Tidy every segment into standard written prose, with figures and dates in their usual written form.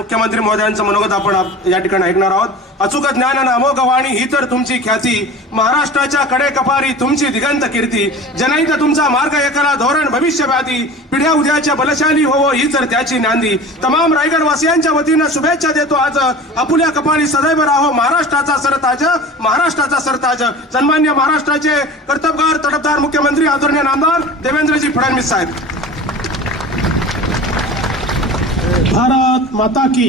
मुख्यमंत्री महोदयांचं मनोगत आपण या ठिकाणी ऐकणार आहोत. अचूक ज्ञान आणि अमोघ वाणी ही तर तुमची ख्याती, महाराष्ट्राच्या कडे कपारी तुमची दिगंत कीर्ती, जनहित तुमचा मार्ग एकला धोरण भविष्यवादी, पिढ्या उद्याच्या बलशाली होवो ही तर त्याची नांदी. तमाम रायगड वासियांच्या वतीनं शुभेच्छा देतो आज. आपुल्या कपाळी सदैव राहो महाराष्ट्राचा सरताज, महाराष्ट्राचा सरताज. सन्मान्य महाराष्ट्राचे कर्तबगार तडफदार मुख्यमंत्री आदरणीय नामदार देवेंद्रजी फडणवीस साहेब. भारत माता की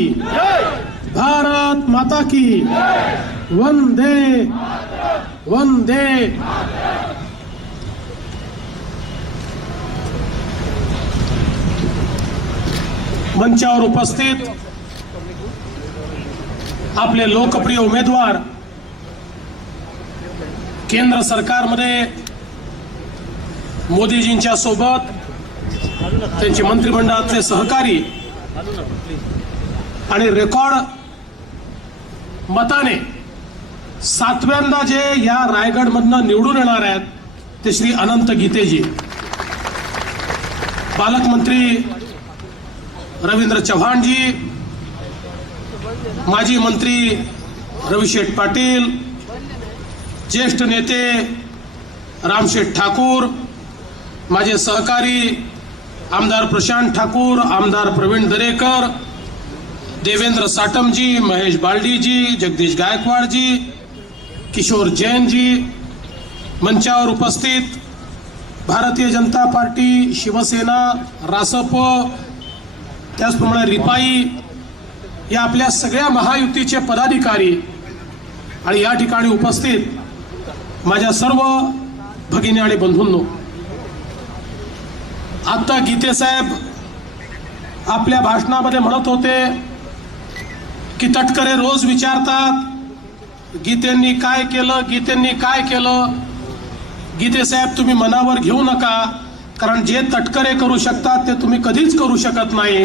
भारत माता की वंदे वंदे. मंचावर उपस्थित आपले लोकप्रिय उमेदवार, केंद्र सरकारमध्ये मोदीजींच्या सोबत त्यांचे मंत्रिमंडळातले सहकारी आणि रेकॉर्ड मताने 7व्यांदा जे या रायगडमधनं निवडून येणार आहेत ते श्री अनंत गीतेजी. पालकमंत्री रवींद्र चव्हाणजी, माजी मंत्री रविशेठ पाटील, ज्येष्ठ नेते रामशेठ ठाकूर, माझे सहकारी आमदार प्रशांत ठाकूर, आमदार प्रवीण दरेकर, देवेंद्र साटमजी, महेश बालडीजी, जगदीश गायकवाडजी, किशोर जैनजी, मंचावर उपस्थित भारतीय जनता पार्टी, शिवसेना, रासप, त्याचप्रमाणे रिपाई या आपल्या सगळ्या महायुतीचे पदाधिकारी आणि या ठिकाणी उपस्थित माझ्या सर्व भगिनी आणि बंधूंनो, आता गीते साहेब आपल्या भाषणामध्ये म्हणत होते की तटकरे रोज विचारतात गीतेंनी काय केलं, गीतेंनी काय केलं. गीते साहेब तुम्ही मनावर घेऊ नका, कारण जे तटकरे करू शकतात ते तुम्ही कधीच करू शकत नाही,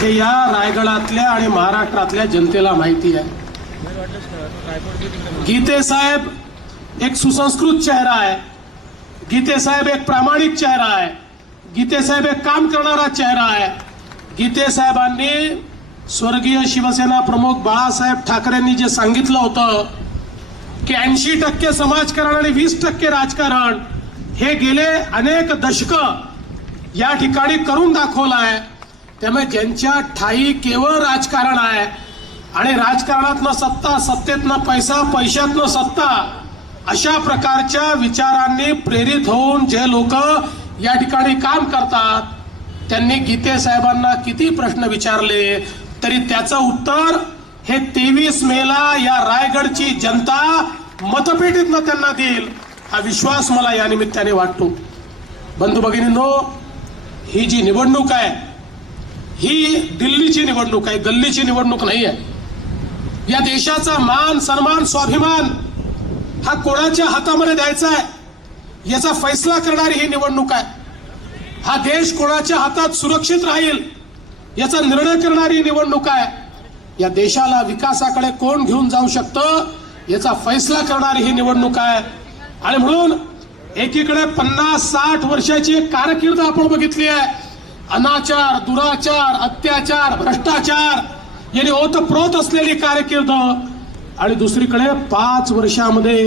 हे या रायगडातल्या आणि महाराष्ट्रातल्या जनतेला माहिती आहे. गीते साहेब एक सुसंस्कृत चेहरा आहे, गीते साहेब एक प्रामाणिक चेहरा आहे, गीते साहेब एक काम करणारा चेहरा आहे. गीते साहेबांनी स्वर्गीय शिवसेना प्रमुख बाळासाहेब ठाकरेंनी जे सांगितलं होतं की 80% समाजकारण आणि 20% राजकारण, हे गेले अनेक दशक या ठिकाणी करून दाखवलं आहे. त्यामुळे ज्यांच्या ठाई केवळ राजकारण आहे आणि राजकारणातनं सत्ता, सत्तेतनं पैसा, पैशातनं सत्ता, अशा प्रकारच्या विचारांनी प्रेरित होऊन जे लोक या ठिकाणी काम करतात, त्यांनी गीते साहेबांना किती प्रश्न विचारले तरी त्याचं उत्तर हे 23 मेला या रायगडची जनता मतपेटीतनं त्यांना देईल, हा विश्वास मला या निमित्ताने वाटतो. बंधू भगिनींनो, ही जी निवडणूक आहे ही दिल्लीची निवडणूक आहे, गल्लीची निवडणूक नाही आहे. या देशाचा मान, सन्मान, स्वाभिमान हा कोणाच्या हातामध्ये द्यायचा आहे याचा फैसला करणारी ही निवडणूक आहे. हा देश कोणाच्या हातात सुरक्षित राहील याचा निर्णय करणारी निवडणूक आहे. या देशाला विकासाकडे कोण घेऊन जाऊ शकतं याचा फैसला करणारी ही निवडणूक आहे. आणि म्हणून एकीकडे 50-60 वर्षाची एक कारकीर्द आपण बघितली आहे. अनाचार, दुराचार, अत्याचार, भ्रष्टाचार यांनी ओतप्रोत असलेली कारकीर्द, आणि दुसरीकडे 5 वर्षामध्ये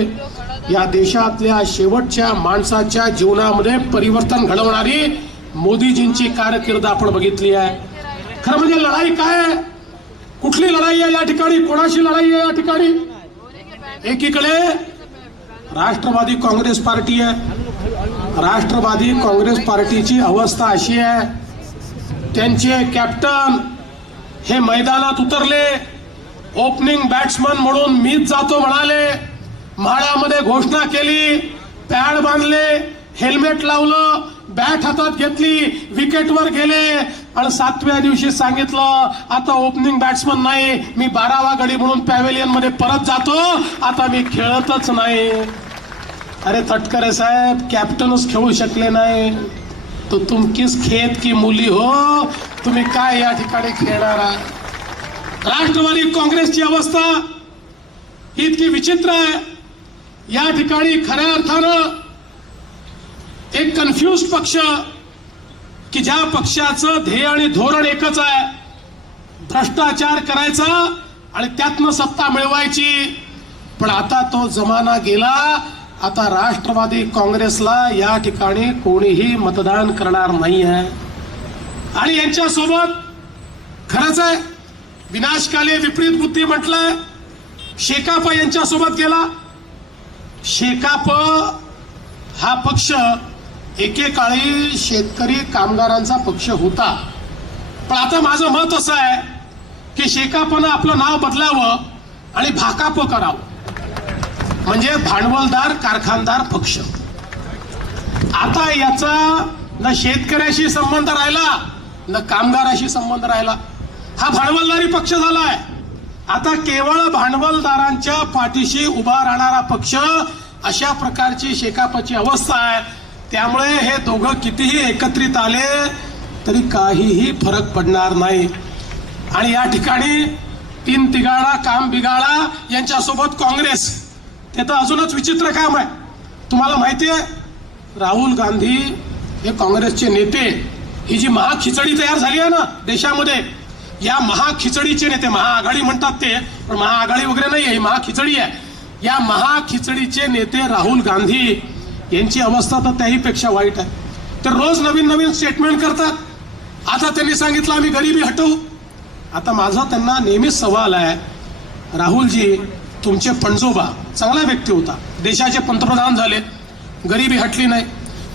या देशातल्या शेवटच्या माणसाच्या जीवनामध्ये परिवर्तन घडवणारी मोदीजींची कारकीर्द आपण बघितली आहे. खरं म्हणजे लढाई काय आहे, कुठली लढाई आहे या ठिकाणी, कोणाशी लढाई आहे या ठिकाणी? एकीकडे राष्ट्रवादी काँग्रेस पार्टी आहे. राष्ट्रवादी काँग्रेस पार्टीची अवस्था अशी आहे, त्यांचे कॅप्टन हे मैदानात उतरले, ओपनिंग बॅट्समन म्हणून मीच जातो म्हणाले, म्हाडामध्ये घोषणा केली, पॅड बांधले, हेल्मेट लावलं, बॅट हातात घेतली, विकेटवर गेले आणि 7व्या दिवशी सांगितलं आता ओपनिंग बॅट्समन नाही, मी 12वा गडी म्हणून पॅव्हेलियन मध्ये परत जातो, आता मी खेळतच नाही. अरे तटकरे साहेब, कॅप्टनच खेळू शकले नाही तो तुम किस खेत की मुली हो, तुम्ही काय या ठिकाणी खेळणार आहात? राष्ट्रवादी काँग्रेसची अवस्था इतकी विचित्र आहे. या ठिकाणी खऱ्या अर्थानं एक कन्फ्युज पक्ष की ज्या पक्षाचं ध्येय आणि धोरण एकच आहे, भ्रष्टाचार करायचा आणि त्यातनं सत्ता मिळवायची. पण आता तो जमाना गेला. आता राष्ट्रवादी काँग्रेसला या ठिकाणी कोणीही मतदान करणार नाही आहे. आणि यांच्यासोबत खरंच आहे, विनाशकाले विपरीत बुद्धी म्हटलंय. शेकाप यांच्यासोबत गेला. शेकाप हा पक्ष एकेकाळी शेतकरी कामगारांचा पक्ष होता. पण आता माझं मत असं आहे की शेकापनं आपलं नाव बदलावं आणि भाकाप करावं, म्हणजे भांडवलदार कारखानदार पक्ष. आता याचा न शेतकऱ्याशी संबंध राहिला न कामगाराशी संबंध राहिला. हा भांडवलदारी पक्ष झालाय. आता केवळ भांडवलदारांच्या पाठीशी उभा राहणारा पक्ष, अशा प्रकारची शेकापची अवस्था आहे. त्यामुळे हे दोघं कितीही एकत्रित आले तरी काहीही फरक पडणार नाही. आणि या ठिकाणी तीन तिगाडा काम बिगाडा यांच्यासोबत काँग्रेस, ते तर अजूनच विचित्र काम आहे. तुम्हाला माहिती आहे, राहुल गांधी हे काँग्रेसचे नेते, ही जी महाखिचडी तयार झाली आहे ना देशामध्ये, या महाखिचडीचे नेते, महाआघाडी म्हणतात ते, पण महाआघाडी वगैरे नाही आहे, ही महाखिचडी आहे. या महाखिचडीचे नेते राहुल गांधी यांची अवस्था तर त्याहीपेक्षा वाईट आहे. ते रोज नवीन नवीन स्टेटमेंट करतात. आता त्यांनी सांगितलं आम्ही गरिबी हटवू. आता माझा त्यांना नेहमीच सवाल आहे, राहुलजी तुमचे पणजोबा चांगला व्यक्ती होता, देशाचे पंतप्रधान झाले, गरिबी हटली नाही.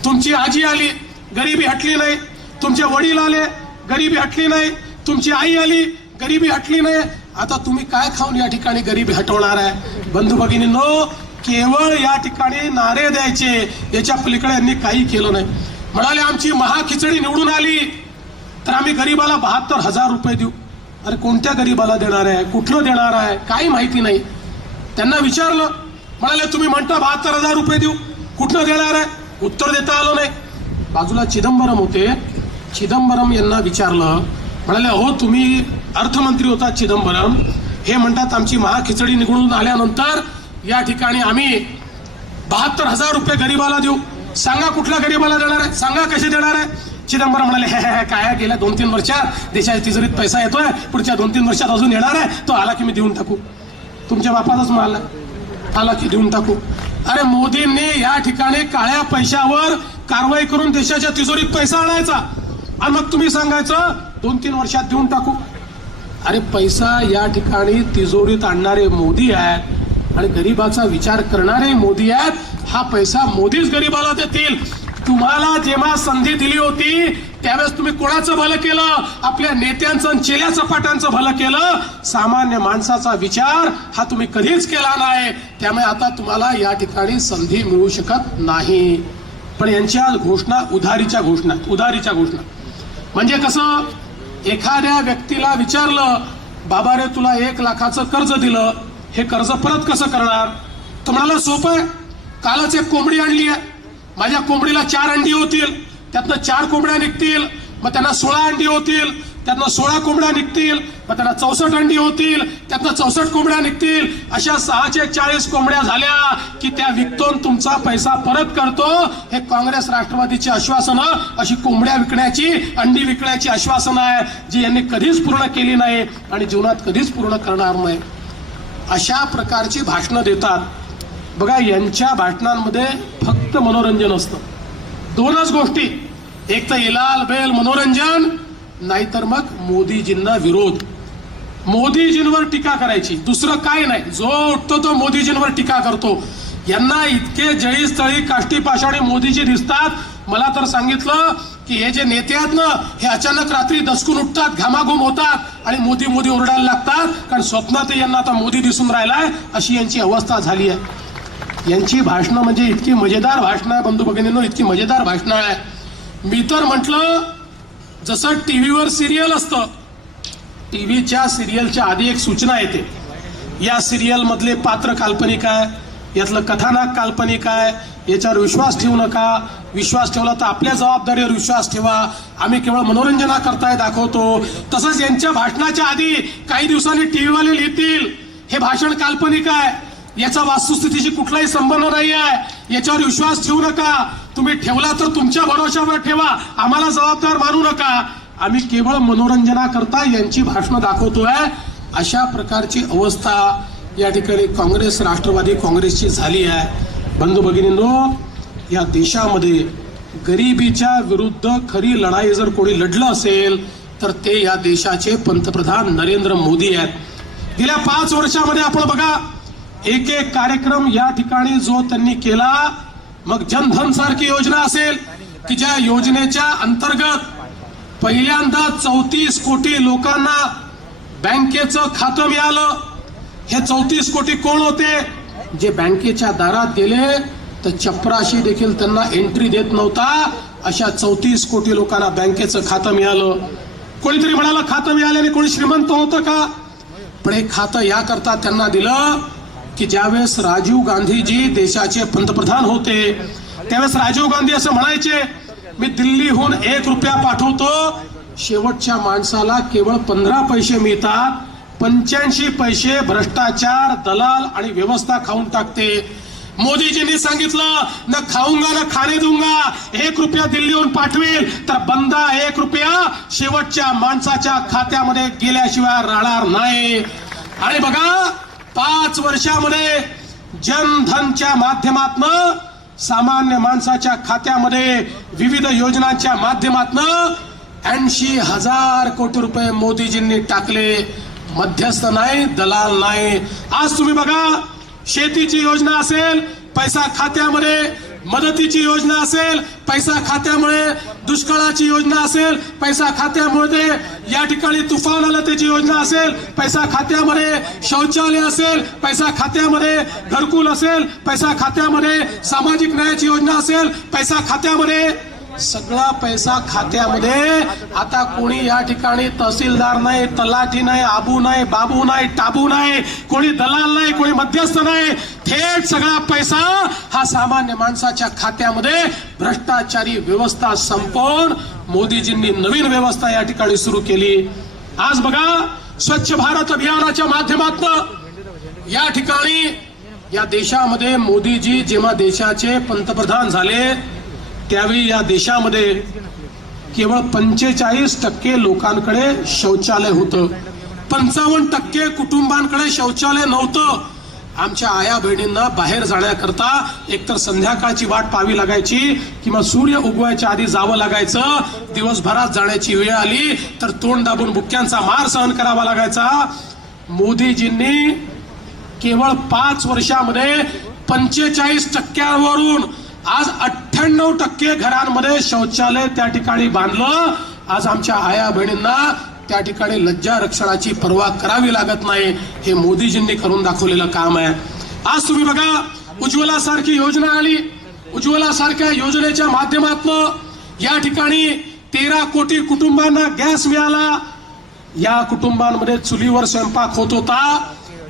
तुमची आजी आली, गरिबी हटली नाही. तुमचे वडील आले, गरिबी हटली नाही. तुमची आई आली, गरिबी हटली नाही. आता तुम्ही काय खाऊन या ठिकाणी गरिबी हटवणार आहे? बंधू भगिनींनो, केवळ या ठिकाणी नारे द्यायचे, याच्या पलीकडे यांनी काही केलं नाही. म्हणाले आमची महाखिचडी निवडून आली तर आम्ही गरीबाला 72,000 रुपये देऊ. अरे कोणत्या गरीबाला देणार आहे, कुठलं देणार आहे, काही माहिती नाही. त्यांना विचारलं, म्हणाले तुम्ही म्हणता 72,000 रुपये देऊ, कुठलं देणार आहे? उत्तर देता आलं नाही. बाजूला चिदंबरम होते. चिदंबरम यांना विचारलं, म्हणाले हो तुम्ही अर्थमंत्री होता चिदंबरम, हे म्हणतात आमची महाखिचडी निवडून आल्यानंतर या ठिकाणी आम्ही 72,000 रुपये गरीबाला देऊ. सांगा कुठल्या गरीबाला देणार आहे, सांगा कसे देणार आहे? चिदंबरम म्हणाले हे काय, गेल्या 2-3 वर्षात देशाच्या तिजोरीत पैसा येतोय, पुढच्या 2-3 वर्षात अजून येणार आहे, तो आला की मी देऊन टाकू. तुमच्या बापाचाच माल आला की देऊन टाकू. अरे मोदींनी या ठिकाणी काळ्या पैशावर कारवाई करून देशाच्या तिजोरीत पैसा आणायचा आणि मग तुम्ही सांगायचं 2-3 वर्षात देऊन टाकू. अरे पैसा या ठिकाणी तिजोरीत आणणारे मोदी आहेत आणि गरीबाचा विचार करणारे मोदी आहेत. हा पैसा मोदीच गरीबाला देतील. तुम्हाला जेव्हा संधी दिली होती त्यावेळेस तुम्ही कोणाचं भलं केलं? आपल्या नेत्यांचं आणि चेल्या चपाट्यांचं भलं केलं. सामान्य माणसाचा विचार हा तुम्ही कधीच केला नाही. त्यामुळे आता तुम्हाला या ठिकाणी संधी मिळू शकत नाही. पण यांच्या घोषणा उधारीच्या घोषणा म्हणजे कसं, एखाद्या व्यक्तीला विचारलं बाबा रे तुला 1 लाखाचं कर्ज दिलं, हे कर्ज परत कसं करणार? तर म्हणाला सोपं आहे, कालच एक कोंबडी आणली आहे, माझ्या कोंबडीला 4 अंडी होतील, त्यातनं 4 कोंबड्या निघतील, मग त्यांना 16 अंडी होतील, त्यातनं 16 कोंबड्या निघतील, मग त्यांना 64 अंडी होतील, त्यातनं 64 कोंबड्या निघतील. अशा 640 कोंबड्या झाल्या की त्या विकून तुमचा पैसा परत करतो. हे काँग्रेस राष्ट्रवादीची आश्वासनं, अशी कोंबड्या विकण्याची, अंडी विकण्याची आश्वासनं आहे जी यांनी कधीच पूर्ण केली नाही आणि जीवनात कधीच पूर्ण करणार नाही. अशा प्रकारची भाषणं देतात. बघा यांच्या भाषणांमध्ये फक्त मनोरंजन असतं. 2च गोष्टी, एक तर इलाल बेल मनोरंजन, नाहीतर मग मोदीजींना विरोध, मोदीजींवर टीका करायची, दुसरं काय नाही. जो उठतो तो मोदीजींवर टीका करतो. यांना इतके जळीस्थळी काष्टी पाषाणी मोदीजी दिसतात. मला तर सांगितलं की हे जे नेते आहेत ना, हे अचानक रात्री दचकून उठतात, घामाघूम होतात आणि मोदी मोदी ओरडायला लागतात, कारण स्वप्नात यांना आता मोदी दिसून राहिलाय, अशी यांची अवस्था झाली आहे. यांची भाषणं म्हणजे इतकी मजेदार भाषणं आहे बंधू भगिनींनो, इतकी मजेदार भाषणं आहे. मी तर म्हटलं जसं टीव्हीवर सिरियल असतं, टीव्हीच्या सिरियलच्या आधी एक सूचना येते, या सिरियल मधले पात्र काल्पनिक आहे, यातलं कथानक काल्पनिक आहे, याच्यावर विश्वास ठेवू नका, विश्वास ठेवला तर आपल्या जबाबदारीवर विश्वास ठेवा, आम्ही केवळ मनोरंजनाकरता दाखवतो. तसंच यांच्या भाषणाच्या आधी काही दिवसांनी टीव्हीवाले लिहितील हे भाषण काल्पनिक आहे, याचा वास्तुस्थितीशी कुठलाही संबंध नाही आहे, याच्यावर विश्वास ठेवू नका, तुम्ही ठेवला तर तुमच्या भरोशावर ठेवा, आम्हाला जबाबदार मानू नका. आम्ही केवळ मनोरंजनाकरता यांची भाषणं दाखवतोय, अशा प्रकारची अवस्था या ठिकाणी काँग्रेस राष्ट्रवादी काँग्रेसची झाली आहे. बंधू भगिनींनो, या देशामध्ये गरिबीच्या विरुद्ध खरी लढाई जर कोणी लढलं असेल तर ते या देशाचे पंतप्रधान नरेंद्र मोदी आहेत. गेल्या 5 वर्षामध्ये आपण बघा, एक एक कार्यक्रम या ठिकाणी जो त्यांनी केला, मग जनधन सारखी योजना असेल की ज्या योजनेच्या अंतर्गत पहिल्यांदा 34 कोटी लोकांना बँकेचं खातं मिळालं. हे 34 कोटी कोण होते? जे बँकेच्या दारात गेले तर चपराशी देखील त्यांना एंट्री देत नव्हता, अशा 34 कोटी लोकांना बँकेचं खातं मिळालं. कोणीतरी म्हणाला खातं मिळाल्याने कोणी श्रीमंत होतं का? पण हे खातं याकरता त्यांना दिलं की ज्यावेळेस राजीव गांधीजी देशाचे पंतप्रधान होते त्यावेळेस राजीव गांधी असं म्हणायचे, मी दिल्लीहून 1 रुपया पाठवतो, शेवटच्या माणसाला केवळ 15 पैसे मिळतात, 85 पैसे भ्रष्टाचार, दलाल आणि व्यवस्था खाऊन टाकते. मोदीजींनी सांगितलं, न खाऊंगा न खाणे दूंगा, 1 रुपया दिल्लीहून पाठवेल तर बंदा 1 रुपया शेवटच्या माणसाच्या खात्यामध्ये गेल्याशिवाय राहणार नाही. आणि बघा, 5 वर्षामध्ये जनधनच्या माध्यमातनं सामान्य माणसाच्या खात्यामध्ये विविध योजनांच्या माध्यमातनं 80,000 कोटी रुपये मोदीजींनी टाकले. मध्यस्थ नाही, दलाल नाही. आज तुम्ही बघा, शेतीची योजना असेल पैसा खात्यामध्ये, मदतीची योजना असेल पैसा खात्यामुळे, दुष्काळाची योजना असेल पैसा खात्यामध्ये, या ठिकाणी तुफान आलं त्याची योजना असेल पैसा खात्यामध्ये, शौचालय असेल पैसा खात्यामध्ये, घरकुल असेल पैसा खात्यामध्ये, सामाजिक न्यायाची योजना असेल पैसा खात्यामध्ये, सगळा पैसा खात्यामध्ये. आता कोणी या ठिकाणी तहसीलदार नाही, तलाठी नाही, आबू नाही, बाबू नाही, टाबू नाही, कोणी दलाल नाही, कोणी मध्यस्थ नाही, थेट सगळा पैसा हा सामान्य माणसाच्या खात्यामध्ये. भ्रष्टाचारी व्यवस्था संपवून मोदीजींनी नवीन व्यवस्था या ठिकाणी सुरू केली. आज बघा, स्वच्छ भारत अभियानाच्या माध्यमातून या ठिकाणी या देशामध्ये मोदीजी जेव्हा देशाचे पंतप्रधान झाले त्यावेळी या देशामध्ये केवळ 45% लोकांकडे शौचालय होतं, 55% कुटुंबांकडे शौचालय नव्हतं. आमच्या आया बहिणींना बाहेर जाण्याकरता एकतर संध्याकाळची वाट पाहावी लागायची किंवा सूर्य उगवायच्या आधी जावं लागायचं. दिवसभरात जाण्याची वेळ आली तर तोंड दाबून बुक्क्यांचा मार सहन करावा लागायचा. मोदीजींनी केवळ 5 वर्षामध्ये 45%वरून आज 98% घरांमध्ये शौचालय त्या ठिकाणी बांधलं. आज आमच्या आया बहिणींना त्या ठिकाणी लज्जा रक्षणाची पर्वा करावी लागत नाही. हे मोदीजींनी करून दाखवलेलं काम आहे. आज तुम्ही बघा, उज्ज्वला सारखी योजना आली. उज्ज्वला सारख्या योजनेच्या माध्यमातून या ठिकाणी 13 कोटी कुटुंबांना गॅस मिळाला. या कुटुंबांमध्ये चुलीवर स्वयंपाक होत होता.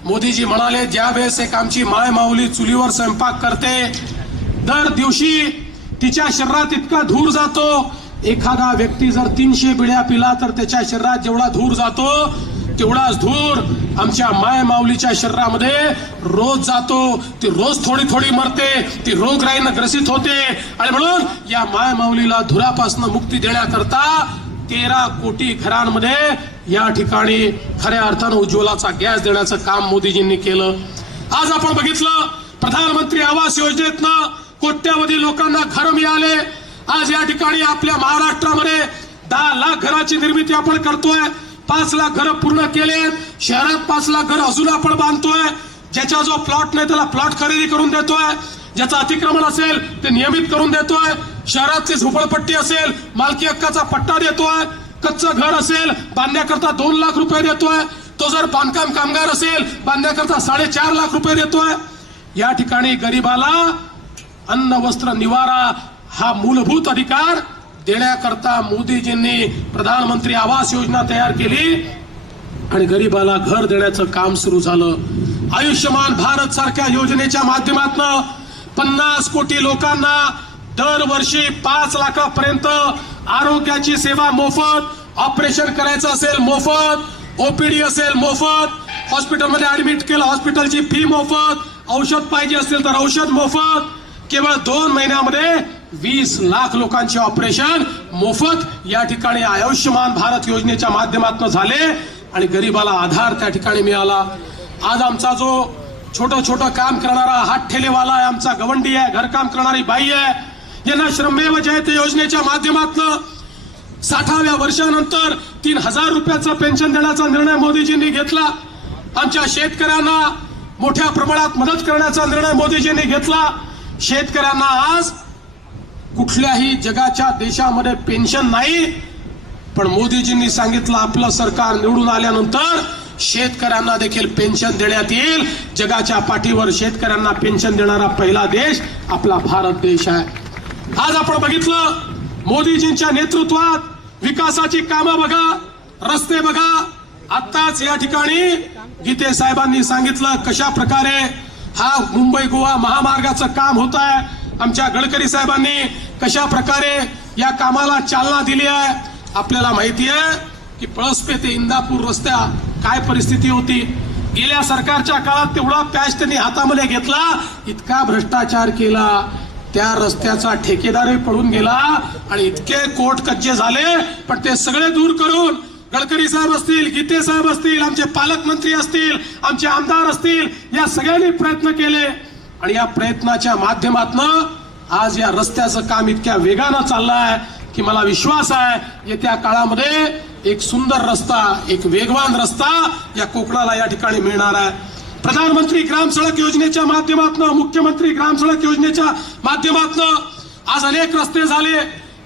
मोदीजी म्हणाले, ज्यावेळेस एक आमची माय माऊली चुलीवर स्वयंपाक करते, दर दिवशी तिच्या शरीरात इतका धूर जातो. एखादा व्यक्ती जर 300 बिड्या पिला तर त्याच्या शरीरात जेवढा धूर जातो तेवढाच धूर आमच्या माय माऊलीच्या शरीरामध्ये रोज जातो. ती रोज थोडी थोडी मरते, ती रोगराईनं ग्रसित होते. आणि म्हणून या माय माऊलीला धुरापासून मुक्ती देण्याकरता 13 कोटी घरांमध्ये या ठिकाणी खऱ्या अर्थानं उज्ज्वलाचा गॅस देण्याचं काम मोदीजींनी केलं. आज आपण बघितलं, प्रधानमंत्री आवास योजनेतनं कोट्यावधी लोकांना घर मिळाले. आज या ठिकाणी आपल्या महाराष्ट्रामध्ये 10 लाख घराची निर्मिती आपण करतोय. 5 लाख घरं पूर्ण केलेत. शहरात 5 लाख घरं अजून आपण बांधतोय. ज्याचा जो प्लॉट नाही त्याला प्लॉट खरेदी करून देतोय. ज्याचं अतिक्रमण असेल ते नियमित करून देतोय. शहरातली झोपडपट्टी असेल मालकी हक्काचा पट्टा देतोय. कच्चं घर असेल बांधण्याकरता 2 लाख रुपये देतोय. तो जर बांधकाम कामगार असेल बांधण्याकरता 4.5 लाख रुपये देतोय. या ठिकाणी गरीबाला अन्न वस्त्र निवारा हा मूलभूत अधिकार देण्याकरता मोदीजींनी प्रधानमंत्री आवास योजना तयार केली आणि गरीबाला घर देण्याचं काम सुरू झालं. आयुष्यमान भारत सारख्या योजनेच्या माध्यमातून 50 कोटी लोकांना दरवर्षी 5 लाखापर्यंत आरोग्याची सेवा मोफत, ऑपरेशन करायचं असेल मोफत, ओपीडी असेल मोफत, हॉस्पिटलमध्ये ऍडमिट केलं हॉस्पिटलची फी मोफत, औषध पाहिजे असेल तर औषध मोफत. केवळ 2 महिन्यामध्ये 20 लाख लोकांचे ऑपरेशन मोफत या ठिकाणी आयुष्यमान भारत योजनेच्या माध्यमातून झाले आणि गरीबाला आधार त्या ठिकाणी मिळाला. आज आमचा जो छोटं काम करणारा हात ठेलेवाला आहे, आमचा गवंडी आहे, घरकाम करणारी बाई आहे, यांना श्रमेव जयते योजनेच्या माध्यमातून 60व्या वर्षानंतर 3000 रुपयाचा पेन्शन देण्याचा निर्णय मोदीजींनी घेतला. आमच्या शेतकऱ्यांना मोठ्या प्रमाणात मदत करण्याचा निर्णय मोदीजींनी घेतला. शेतकऱ्यांना आज कुठल्याही जगाच्या देशामध्ये पेन्शन नाही, पण मोदीजींनी सांगितलं आपलं सरकार निवडून आल्यानंतर शेतकऱ्यांना देखील पेन्शन देण्यात येईल. जगाच्या पाठीवर शेतकऱ्यांना पेन्शन देणारा पहिला देश आपला भारत देश आहे. आज आपण बघितलं मोदीजींच्या नेतृत्वात विकासाची कामं बघा, रस्ते बघा. आत्ताच या ठिकाणी गीते साहेबांनी सांगितलं कशा प्रकारे हा मुंबई गोवा महामार्गाचं काम होत आहे. आमच्या गडकरी साहेबांनी कशा प्रकारे या कामाला चालना दिली आहे. आपल्याला माहिती आहे की पळसपे ते इंदापूर रस्त्या काय परिस्थिती होती. गेल्या सरकारच्या काळात तेवढा पॅच त्यांनी हातामध्ये घेतला, इतका भ्रष्टाचार केला, त्या रस्त्याचा ठेकेदारही पडून गेला आणि इतके कोर्ट कज्जे झाले. पण ते सगळे दूर करून गडकरी साहेब असतील, गीते साहेब असतील, आमचे पालकमंत्री असतील, आमचे आमदार असतील, या सगळ्यांनी प्रयत्न केले आणि या प्रयत्नाच्या माध्यमातून आज या रस्त्याचं काम इतक्या वेगानं चाललंय की मला विश्वास आहे येत्या काळामध्ये एक सुंदर रस्ता, एक वेगवान रस्ता या कोकणाला या ठिकाणी मिळणार आहे. प्रधानमंत्री ग्राम सडक योजनेच्या माध्यमातून, मुख्यमंत्री ग्राम सडक योजनेच्या माध्यमातून आज अनेक रस्ते झाले.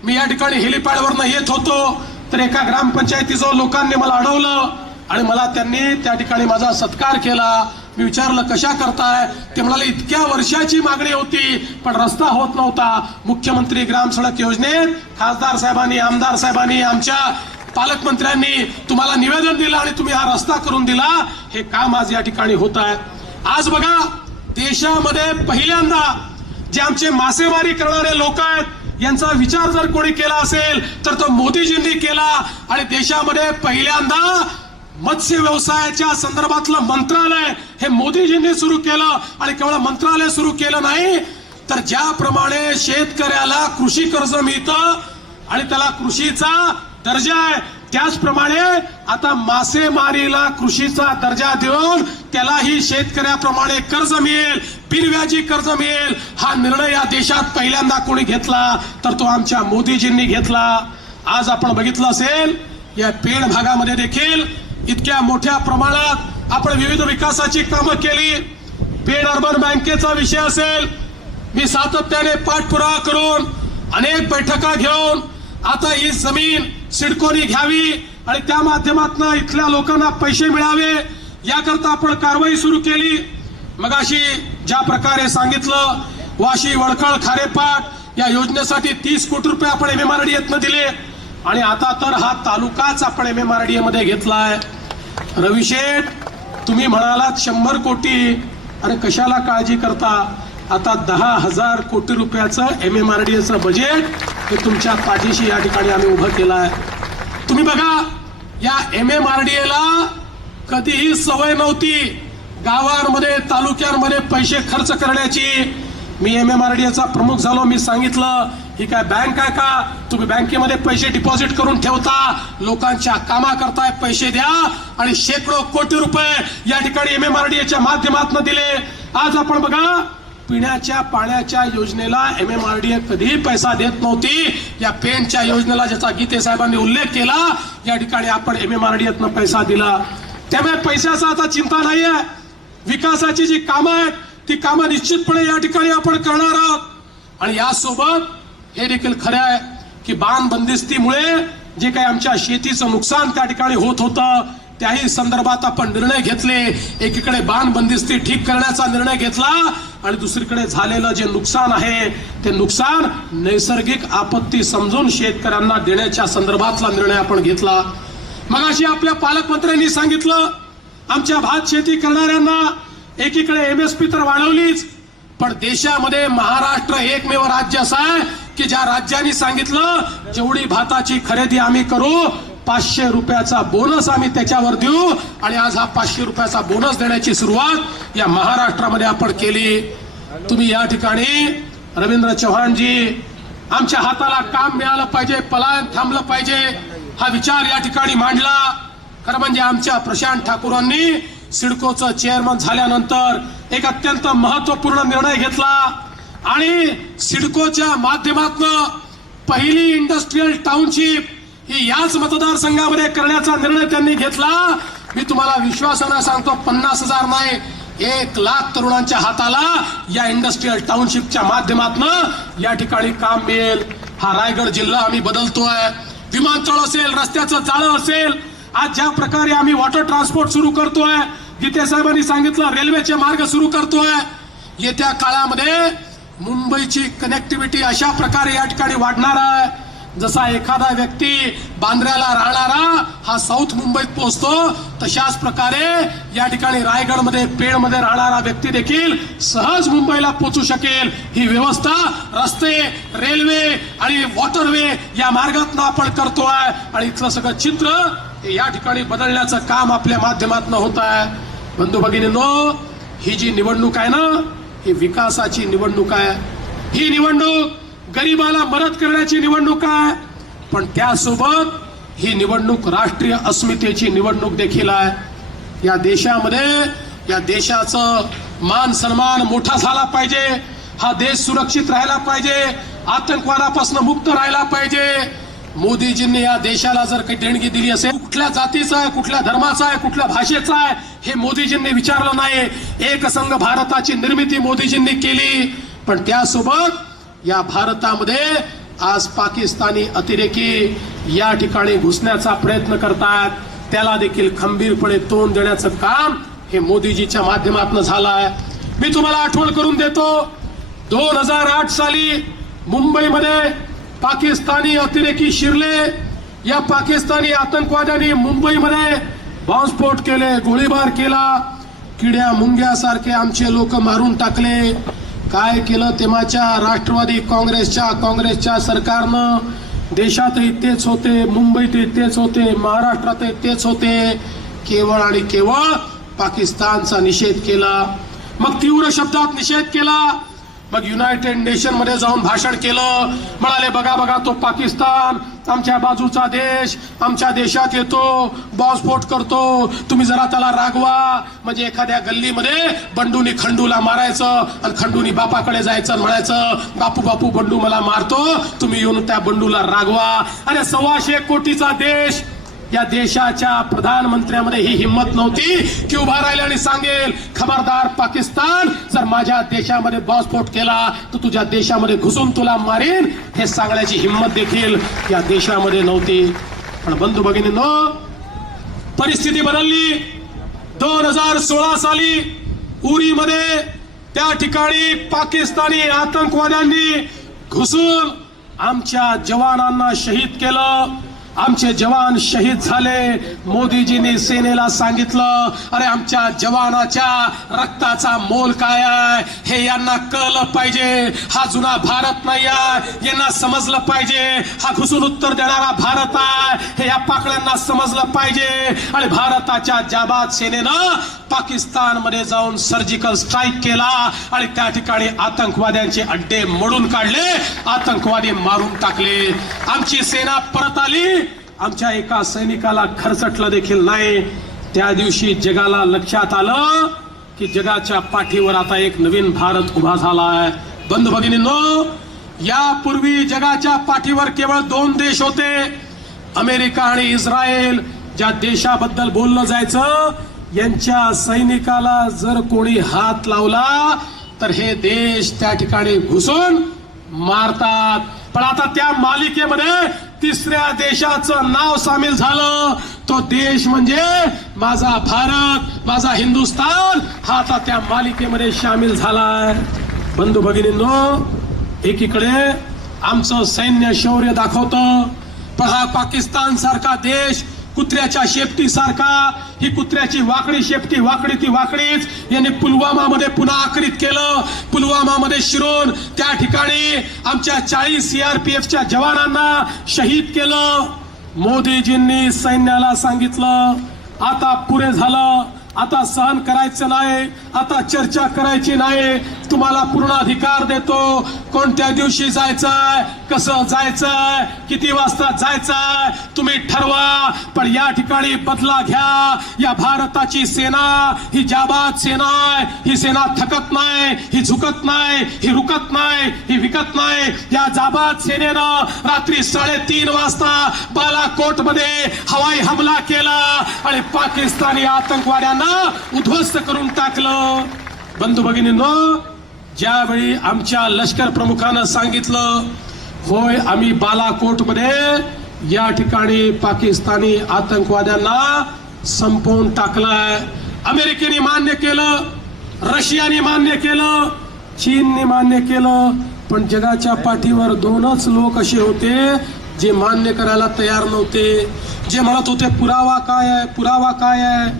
मी या ठिकाणी हेलिपॅडवरनं येत होतो तर एका ग्रामपंचायतीजवळ लोकांनी मला अडवलं आणि मला त्यांनी त्या ठिकाणी माझा सत्कार केला. मी विचारलं कशा करताय, ते म्हणाले इतक्या वर्षाची मागणी होती पण रस्ता होत नव्हता. मुख्यमंत्री ग्राम सडक योजनेत खासदार साहेबांनी, आमदार साहेबांनी, आमच्या पालकमंत्र्यांनी तुम्हाला निवेदन दिलं आणि तुम्ही हा रस्ता करून दिला. हे काम आज या ठिकाणी होत आहे. आज बघा देशामध्ये पहिल्यांदा जे आमचे मासेमारी करणारे लोक आहेत यांचा विचार जर कोणी केला असेल तर तो मोदीजींनी केला आणि देशामध्ये पहिल्यांदा मत्स्य व्यवसायाच्या संदर्भातलं मंत्रालय हे मोदीजींनी सुरू केलं. आणि केवळ मंत्रालय सुरू केलं नाही तर ज्याप्रमाणे शेतकऱ्याला कृषी कर्ज मिळतं आणि त्याला कृषीचा दर्जा आहे, त्याचप्रमाणे आता मासेमारीला कृषीचा दर्जा देऊन त्यालाही शेतकऱ्याप्रमाणे कर्ज मिळेल, बिनव्याजी कर्ज मिळेल. हा निर्णय या देशात पहिल्यांदा कोणी घेतला तर तो आमच्या मोदीजींनी घेतला. आज आपण बघितलं असेल या पेण भागामध्ये देखील इतक्या मोठ्या प्रमाणात आपण विविध विकासाची कामं केली. पेण अर्बन बँकेचा विषय असेल, मी सातत्याने पाठपुरावा करून अनेक बैठका घेऊन आता ही जमीन सिडकोनी घ्यावी आणि त्या माध्यमातून इथल्या लोकांना पैसे मिळावे याकरता आपण कारवाई सुरू केली. मगाशी ज्या प्रकारे सांगितलं वाशी, वडखळ, खारेपाट या योजनेसाठी 30 कोटी रुपये आपण MMRDA दिले आणि आता तर हा तालुकाच आपण MMRDA मध्ये घेतलाय. रवी शेठ, तुम्ही म्हणालात 100 कोटी आणि कशाला काळजी करता. आता 10,000 कोटी रुपयाचं MMRDAचं बजेट हे तुमच्या पाठीशी या ठिकाणी आम्ही उभं केलं आहे. तुम्ही बघा या MMRDAला कधीही सवय नव्हती गावांमध्ये, तालुक्यांमध्ये पैसे खर्च करण्याची. मी MMRDAचा प्रमुख झालो, मी सांगितलं ही काय बँक आहे का, तुम्ही बँकेमध्ये पैसे डिपॉझिट करून ठेवता, लोकांच्या कामा करताय पैसे द्या. आणि शेकडो कोटी रुपये या ठिकाणी MMRDAच्या माध्यमातून दिले. आज आपण बघा पिण्याच्या पाण्याच्या योजनेला MMRDA कधीही पैसा देत नव्हती. या पेनच्या योजनेला ज्याचा गीते साहेबांनी उल्लेख केला या ठिकाणी आपण MMRDAतनं पैसा दिला. त्यामुळे पैशाचा आता चिंता नाहीये. विकासाची जी कामं आहेत ती कामं निश्चितपणे या ठिकाणी आपण करणार आहोत. आणि यासोबत हे देखील खरं आहे की बांध बंदिस्तीमुळे जे काही आमच्या शेतीचं नुकसान त्या ठिकाणी होत होतं त्याही संदर्भात आपण निर्णय घेतले. एकीकडे बांध बंदिस्ती ठीक करण्याचा निर्णय घेतला आणि दुसरीकडे झालेलं जे नुकसान आहे ते नुकसान नैसर्गिक आपत्ती समजून शेतकऱ्यांना देण्याच्या संदर्भातला निर्णय आपण घेतला. मगाशी आपल्या पालकमंत्र्यांनी सांगितलं आमच्या भात शेती करणाऱ्यांना एकीकडे MSP तर वाढवलीच, पण देशामध्ये महाराष्ट्र एकमेव राज्य असं आहे की ज्या राज्यांनी सांगितलं जेवढी भाताची खरेदी आम्ही करू 500 रुपयाचा बोनस आम्ही त्याच्यावर देऊ. आणि आज हा 500 रुपयाचा बोनस देण्याची सुरुवात या महाराष्ट्रामध्ये आपण केली. तुम्ही या ठिकाणी रवींद्र चव्हाणजी, आमच्या हाताला काम मिळालं पाहिजे, पलायन थांबलं पाहिजे, हा विचार या ठिकाणी मांडला. खरं म्हणजे आमच्या प्रशांत ठाकूरांनी सिडकोचं चेअरमन झाल्यानंतर एक अत्यंत महत्वपूर्ण निर्णय घेतला आणि सिडकोच्या माध्यमातून पहिली इंडस्ट्रियल टाउनशिप ही याच मतदारसंघामध्ये करण्याचा निर्णय त्यांनी घेतला. मी तुम्हाला विश्वासानं सांगतो, 50,000 नाही 1,00,000 तरुणांच्या हाताला या इंडस्ट्रियल टाउनशिपच्या माध्यमातून या ठिकाणी काम मिळेल. हा रायगड जिल्हा आम्ही बदलतोय. विमानतळ असेल, रस्त्याचं जाळं असेल, आज ज्या प्रकारे आम्ही वॉटर ट्रान्सपोर्ट सुरू करतोय, गीते साहेबांनी सांगितलं रेल्वेचे मार्ग सुरू करतोय. येत्या काळामध्ये मुंबईची कनेक्टिव्हिटी अशा प्रकारे या ठिकाणी वाढणार आहे, जसा एखादा व्यक्ती बांद्र्याला राहणारा हा साऊथ मुंबईत पोहोचतो, तशाच प्रकारे या ठिकाणी रायगडमध्ये पेडमध्ये राहणारा व्यक्ती देखील सहज मुंबईला पोहोचू शकेल. ही व्यवस्था रस्ते, रेल्वे आणि वॉटरवे या मार्गातून आपण करतोय आणि इथलं सगळं चित्र हे या ठिकाणी बदलण्याचं काम आपल्या माध्यमातून होत आहे. बंधू भगिनींनो, ही जी निवडणूक आहे ना, ही विकासाची निवडणूक आहे. ही निवडणूक गरीबाला मदत करण्याची निवडणूक आहे, पण त्यासोबत ही निवडणूक राष्ट्रीय अस्मितेची निवडणूक देखील आहे. या देशामध्ये या देशाचं मान सन्मान मोठा झाला पाहिजे. हा देश सुरक्षित राहायला पाहिजे, आतंकवादापासून मुक्त राहायला पाहिजे. मोदीजींनी या देशाला जर काही देणगी दिली असेल, कुठल्या जातीचा आहे, कुठल्या धर्माचा आहे, कुठल्या भाषेचा आहे, हे मोदीजींनी विचारलं नाही. एकसंघ भारताची निर्मिती मोदीजींनी केली, पण त्यासोबत या भारतामध्ये आज पाकिस्तानी अतिरेकी या ठिकाणी घुसण्याचा प्रयत्न करतात. त्याला देखील खंबीरपणे तोंड देण्याचं काम हे मोदीजीच्या माध्यमातून झालं आहे. मी तुम्हाला आठवण करून देतो, 2008 साली मुंबईमध्ये पाकिस्तानी अतिरेकी शिरले. या पाकिस्तानी आतंकवाद्यांनी मुंबईमध्ये बॉम्बस्फोट केले, गोळीबार केला, किड्या मुंग्यासारखे आमचे लोक मारून टाकले. काय केलं तेव्हाच्या राष्ट्रवादी काँग्रेसच्या सरकारनं? देशातही तेच होते, मुंबईतही तेच होते, महाराष्ट्रातही तेच होते. केवळ आणि केवळ पाकिस्तानचा निषेध केला, मग तीव्र शब्दात निषेध केला. मग युनायटेड नेशन मध्ये जाऊन भाषण केलं, म्हणाले बघा बघा तो पाकिस्तान आमच्या बाजूचा देश, आमच्या देशात येतो, बॉम्बस्फोट करतो, तुम्ही जरा त्याला रागवा. म्हणजे एखाद्या गल्लीमध्ये बंडूनी खंडूला मारायचं आणि खंडूनी बापाकडे जायचं आणि म्हणायचं बापू बापू बंडू मला मारतो, तुम्ही येऊन त्या बंडूला रागवा. अरे 125 कोटीचा देश, या देशाच्या प्रधानमंत्र्यामध्ये ही हिंमत नव्हती की उभा राहिले आणि सांगेल खबरदार पाकिस्तान, जर माझ्या देशामध्ये बॉम्बस्फोट केला तर तुझ्या देशामध्ये घुसून तुला मारीन, हे सांगण्याची हिंमत देखील या देशामध्ये नव्हती. पण बंधू भगिनींनो, परिस्थिती बदलली. 2016 साली उरीमध्ये त्या ठिकाणी पाकिस्तानी आतंकवाद्यांनी घुसून आमच्या जवानांना शहीद केलं. आमचे जवान शहीद झाले. मोदीजींनी सेनेला सांगितलं, अरे आमच्या जवानाच्या रक्ताचा मोल काय आहे हे यांना कळलं पाहिजे. हा जुना भारत नाही आहे, यांना समजलं पाहिजे. हा घुसून उत्तर देणारा भारत आहे हे या पाकड्यांना समजलं पाहिजे. आणि भारताच्या जाबाज सेनेनं पाकिस्तानमध्ये जाऊन सर्जिकल स्ट्राईक केला आणि त्या ठिकाणी आतंकवाद्यांचे अड्डे मोडून काढले, आतंकवादी मारून टाकले. आमची सेना परत आली, आमच्या एका सैनिकाला खरचटलं देखील नाही. त्या दिवशी जगाला लक्षात आलं की जगाच्या पाठीवर आता एक नवीन भारत उभा झाला आहे. बंधू भगिनींनो, यापूर्वी जगाच्या पाठीवर केवळ 2 देश होते, अमेरिका आणि इस्रायल. ज्या देशाबद्दल बोललं जायचं, यांच्या सैनिकाला जर कोणी हात लावला तर हे देश त्या ठिकाणी घुसून मारतात. पण आता त्या मालिकेमध्ये 3ऱ्या देशाचं नाव सामील झालं. तो देश म्हणजे माझा भारत, माझा हिंदुस्थान, हा आता त्या मालिकेमध्ये सामील झालाय. बंधू भगिनींनो, एकीकडे आमचं सैन्य शौर्य दाखवतं, पण हा पाकिस्तान सारखा देश कुत्र्याच्या शेपटी सारखा, ही कुत्र्याची वाकडी शेपटी, वाकडी ती वाकडीच. यांनी पुलवामामध्ये पुन्हा आक्रमित केलं. पुलवामामध्ये शिरून त्या ठिकाणी आमच्या 40 CRPFच्या जवानांना शहीद केलं. मोदीजींनी सैन्याला सांगितलं, आता पुरे झालं, आता सहन करायचं नाही, आता चर्चा करायची नाही, तुम्हाला पूर्ण अधिकार देतो. कोणत्या दिवशी जायचंय, कसं जायचंय, किती वाजता जायचंय तुम्ही ठरवा. पण या ठिकाणी बदला घ्या. या भारताची सेना ही जाबाज सेना आहे. ही सेना थकत नाही, ही झुकत नाही, ही रुकत नाही, ही विकत नाही. या जाबाज सेनेनं रात्री 3:30 वाजता बालाकोट मध्ये हवाई हमला केला आणि पाकिस्तानी आतंकवाद्यांना उद्ध्वस्त करून टाकलं. बंधू भगिनींनो, ज्यावेळी आमच्या लष्कर प्रमुखानं सांगितलं होय आम्ही बालाकोट मध्ये या ठिकाणी पाकिस्तानी आतंकवाद्यांना संपवून टाकलाय, अमेरिकेने मान्य केलं, रशियाने मान्य केलं, चीनने मान्य केलं. पण जगाच्या पाठीवर 2च लोक असे होते जे मान्य करायला तयार नव्हते, जे म्हणत होते पुरावा काय आहे, पुरावा काय आहे.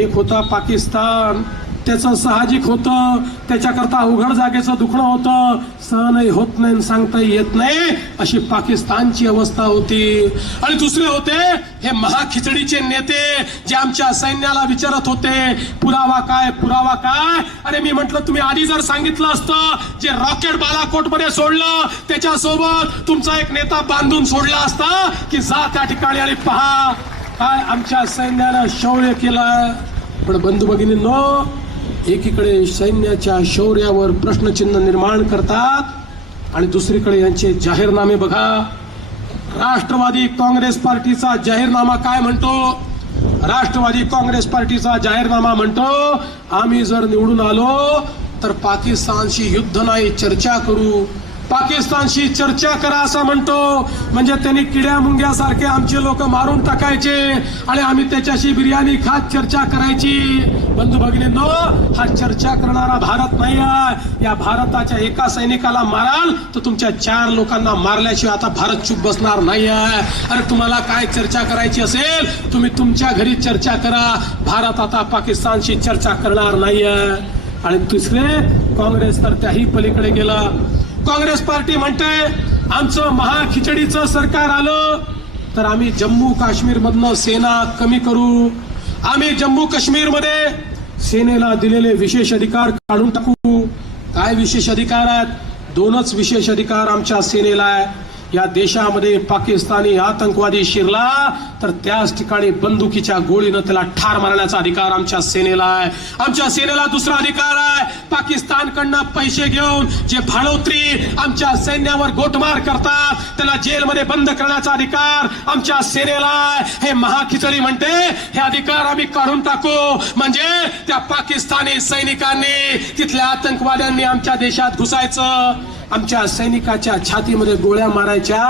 एक होता पाकिस्तान, त्याचं साहजिक होतं, त्याच्याकरता उघड जागेचं दुखणं होतं, सहनही होत नाही, सांगताही येत नाही, अशी पाकिस्तानची अवस्था होती. आणि दुसरे होते हे महाखिचडीचे नेते, जे आमच्या सैन्याला विचारत होते पुरावा काय, पुरावा काय. अरे मी म्हटलं तुम्ही आधी जर सांगितलं असतं, जे रॉकेट बालाकोट मध्ये सोडलं त्याच्यासोबत तुमचा एक नेता बांधून सोडला असता की जा त्या ठिकाणी आणि पहा काय आमच्या सैन्यानं शौर्य केलं. पण बंधू भगिनींनो, एकीकडे सैन्याच्या शौर्यावर प्रश्नचिन्ह निर्माण करतात आणि दुसरीकडे यांचे जाहीरनामे बघा. राष्ट्रवादी काँग्रेस पार्टीचा जाहीरनामा काय म्हणतो? राष्ट्रवादी काँग्रेस पार्टीचा जाहीरनामा म्हणतो आम्ही जर निवडून आलो तर पाकिस्तानशी युद्ध नाही, चर्चा करू. पाकिस्तानशी चर्चा करा असं म्हणतो. म्हणजे त्यांनी किड्या मुंग्यासारखे आमचे लोक मारून टाकायचे आणि आम्ही त्याच्याशी बिर्याणी खात चर्चा करायची. बंधू भगिनींनो, हा चर्चा करणारा भारत नाही आहे. या भारताच्या एका सैनिकाला माराल तर तुमच्या 4 लोकांना मारल्याशिवाय आता भारत चूप बसणार नाही आहे. अरे तुम्हाला काय चर्चा करायची असेल तुम्ही तुमच्या घरी चर्चा करा. भारत आता पाकिस्तानशी चर्चा करणार नाही आहे. आणि दुसरे काँग्रेस तर त्याही पलीकडे गेला. काँग्रेस पार्टी म्हणते आमचं महाखिचडीचं सरकार आलं तर आम्ही जम्मू काश्मीर मधनं सेना कमी करू, आम्ही जम्मू काश्मीर मध्ये सेनेला दिलेले विशेष अधिकार काढून टाकू. काय विशेष अधिकार आहेत? 2च विशेष अधिकार आमच्या सेनेला आहे. या देशामध्ये पाकिस्तानी आतंकवादी शिरला तर त्याच ठिकाणी बंदुकीच्या गोळीनं त्याला ठार मारण्याचा अधिकार आमच्या सेनेला आहे. आमच्या सेनेला दुसरा अधिकार आहे, पाकिस्तानकडनं पैसे घेऊन जे भाडोत्री आमच्या सैन्यावर गोटमार करतात त्याला जेलमध्ये बंद करण्याचा अधिकार आमच्या सेनेला आहे. हे महाखिचडी म्हणते हे अधिकार आम्ही काढून टाकू. म्हणजे त्या पाकिस्तानी सैनिकांनी, तिथल्या आतंकवाद्यांनी आमच्या देशात घुसायचं, आमच्या सैनिकाच्या छातीमध्ये गोळ्या मारायच्या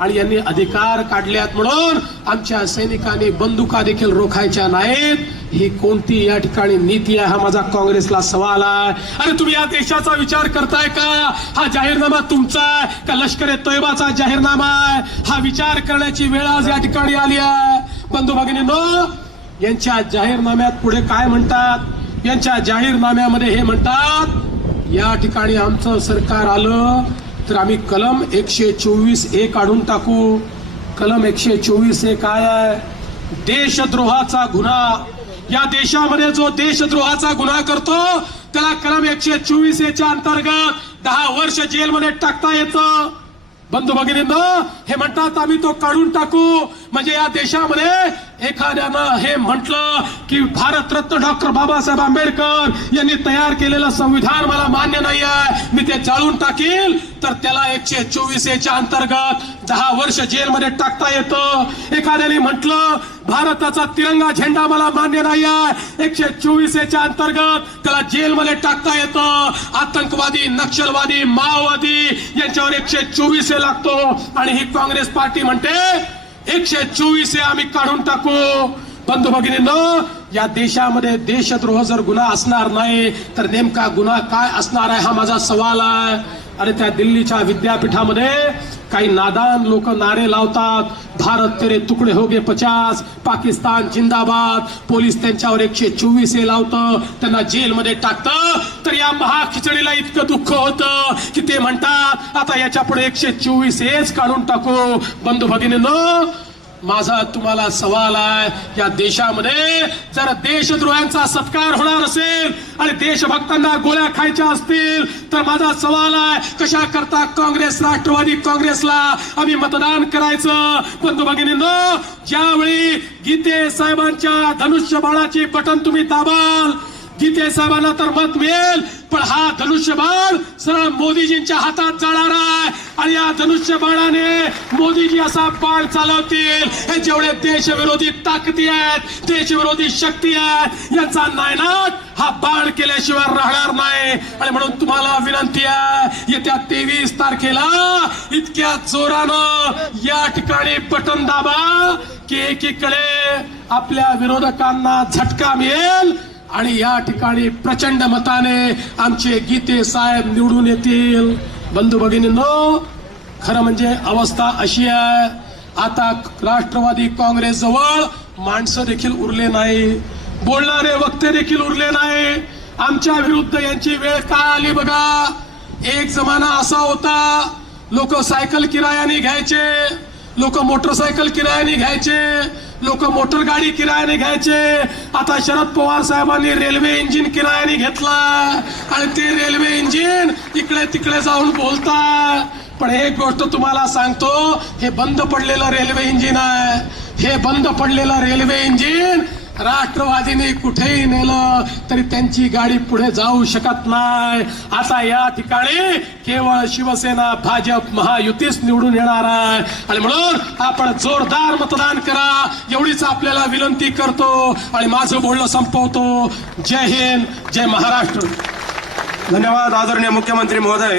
आणि यांनी अधिकार काढल्यात म्हणून आमच्या सैनिकांनी बंदुका देखील रोखायच्या नाहीत. ही कोणती या ठिकाणी नीती आहे? हा माझा काँग्रेसला सवाल आहे. अरे तुम्ही या देशाचा विचार करताय का? हा जाहीरनामा तुमचा आहे का लष्कर ए तोयबाचा जाहीरनामा आहे? हा विचार करण्याची वेळ आज या ठिकाणी आली आहे. बंधू भगिनींनो, यांच्या जाहीरनाम्यात पुढे काय म्हणतात? यांच्या जाहीरनाम्यामध्ये हे म्हणतात या ठिकाणी आमचं सरकार आलं तर आम्ही कलम 124A काढून टाकू. कलम 124A काय आहे? देशद्रोहाचा गुन्हा. या देशामध्ये जो देशद्रोहाचा गुन्हा करतो त्याला कलम 124A अंतर्गत 10 वर्ष जेलमध्ये टाकता येतं. बंधू भगिनींनो, हे म्हणतात आम्ही तो काढून टाकू. म्हणजे या देशामध्ये एखाद्यानं हे म्हटलं की भारतरत्न डॉक्टर बाबासाहेब आंबेडकर यांनी तयार केलेलं संविधान मला मान्य नाही आहे, मी ते जाळून टाकील, तर त्याला 124A अंतर्गत 10 वर्ष जेलमध्ये टाकता येतं. एखाद्याने म्हटलं भारताचा तिरंगा झेंडा मला मान्य नाही आहे, 124A अंतर्गत त्याला जेलमध्ये टाकता येतं. आतंकवादी, नक्षलवादी, माओवादी यांच्यावर 124A लागतो. आणि ही काँग्रेस पार्टी म्हणते 124A आम्ही काढून टाकू. बंधू भगिनींनो, या देशामध्ये देशद्रोह जर गुन्हा असणार नाही तर नेमका गुन्हा काय असणार आहे हा माझा सवाल आहे. अरे त्या दिल्लीच्या विद्यापीठामध्ये काही नादान लोक नारे लावतात, भारत तेरे तुकडे होगे 50, पाकिस्तान जिंदाबाद. पोलीस त्यांच्यावर 124A लावतं, त्यांना जेलमध्ये टाकतं. तर या महाखिचडीला इतकं दुःख होतं की ते म्हणतात आता याच्या पुढे 124A काढून टाकू. बंधू भगिनींनो, माझा तुम्हाला सवाल आहे, या देशामध्ये जर देशद्रोह्यांचा सत्कार होणार असेल आणि देशभक्तांना गोळ्या खायच्या असतील तर माझा सवाल आहे, कशा करता काँग्रेस, राष्ट्रवादी काँग्रेसला आम्ही मतदान करायचं? बंधू भगिनींनो, ज्यावेळी गीते साहेबांच्या धनुष्यबाणाची बटन तुम्ही दाबाल, गीते साहेबांना तर मत मिळेल, पण हा धनुष्यबाण सरळ मोदीजींच्या हातात जाणार आहे आणि या धनुष्यबाणाने मोदीजी असा बाण चालवतील, हे जेवढे देशविरोधी ताकदी आहेत, देशविरोधी शक्ती आहेत, यांचा नायनाट हा बाण केल्याशिवाय राहणार नाही. आणि म्हणून तुम्हाला विनंती आहे, येत्या 23 तारखेला इतक्या जोरानं या ठिकाणी बटन दाबा की एकीकडे आपल्या विरोधकांना झटका मिळेल आणि या ठिकाणी प्रचंड मताने आमचे गीते साहेब निवडून येतील. बंधू भगिनींनो, खरं म्हणजे अवस्था अशी आहे, आता राष्ट्रवादी काँग्रेस जवळ माणसं देखील उरले नाही, बोलणारे वक्ते देखील उरले नाही. आमच्या विरुद्ध यांची वेळ काय आली बघा. एक जमाना असा होता, लोक सायकल किरायाने घ्यायचे, लोक मोटरसायकल किरायाने घ्यायचे, लोक मोटर गाडी किरायाने घ्यायचे. आता शरद पवार साहेबांनी रेल्वे इंजिन किरायाने घेतला आणि ते रेल्वे इंजिन इकडे तिकडे जाऊन बोलतात. पण एक गोष्ट तुम्हाला सांगतो, हे बंद पडलेलं रेल्वे इंजिन आहे, हे बंद पडलेलं रेल्वे इंजिन राष्ट्रवादीने कुठेही नेलं तरी त्यांची गाडी पुढे जाऊ शकत नाही. आता या ठिकाणी केवळ शिवसेना, भाजप, महायुतीच निवडून येणार आहे आणि म्हणून आपण जोरदार मतदान करा, एवढीच आपल्याला विनंती करतो आणि माझं बोलणं संपवतो. जय हिंद, जय महाराष्ट्र. धन्यवाद आदरणीय मुख्यमंत्री महोदय.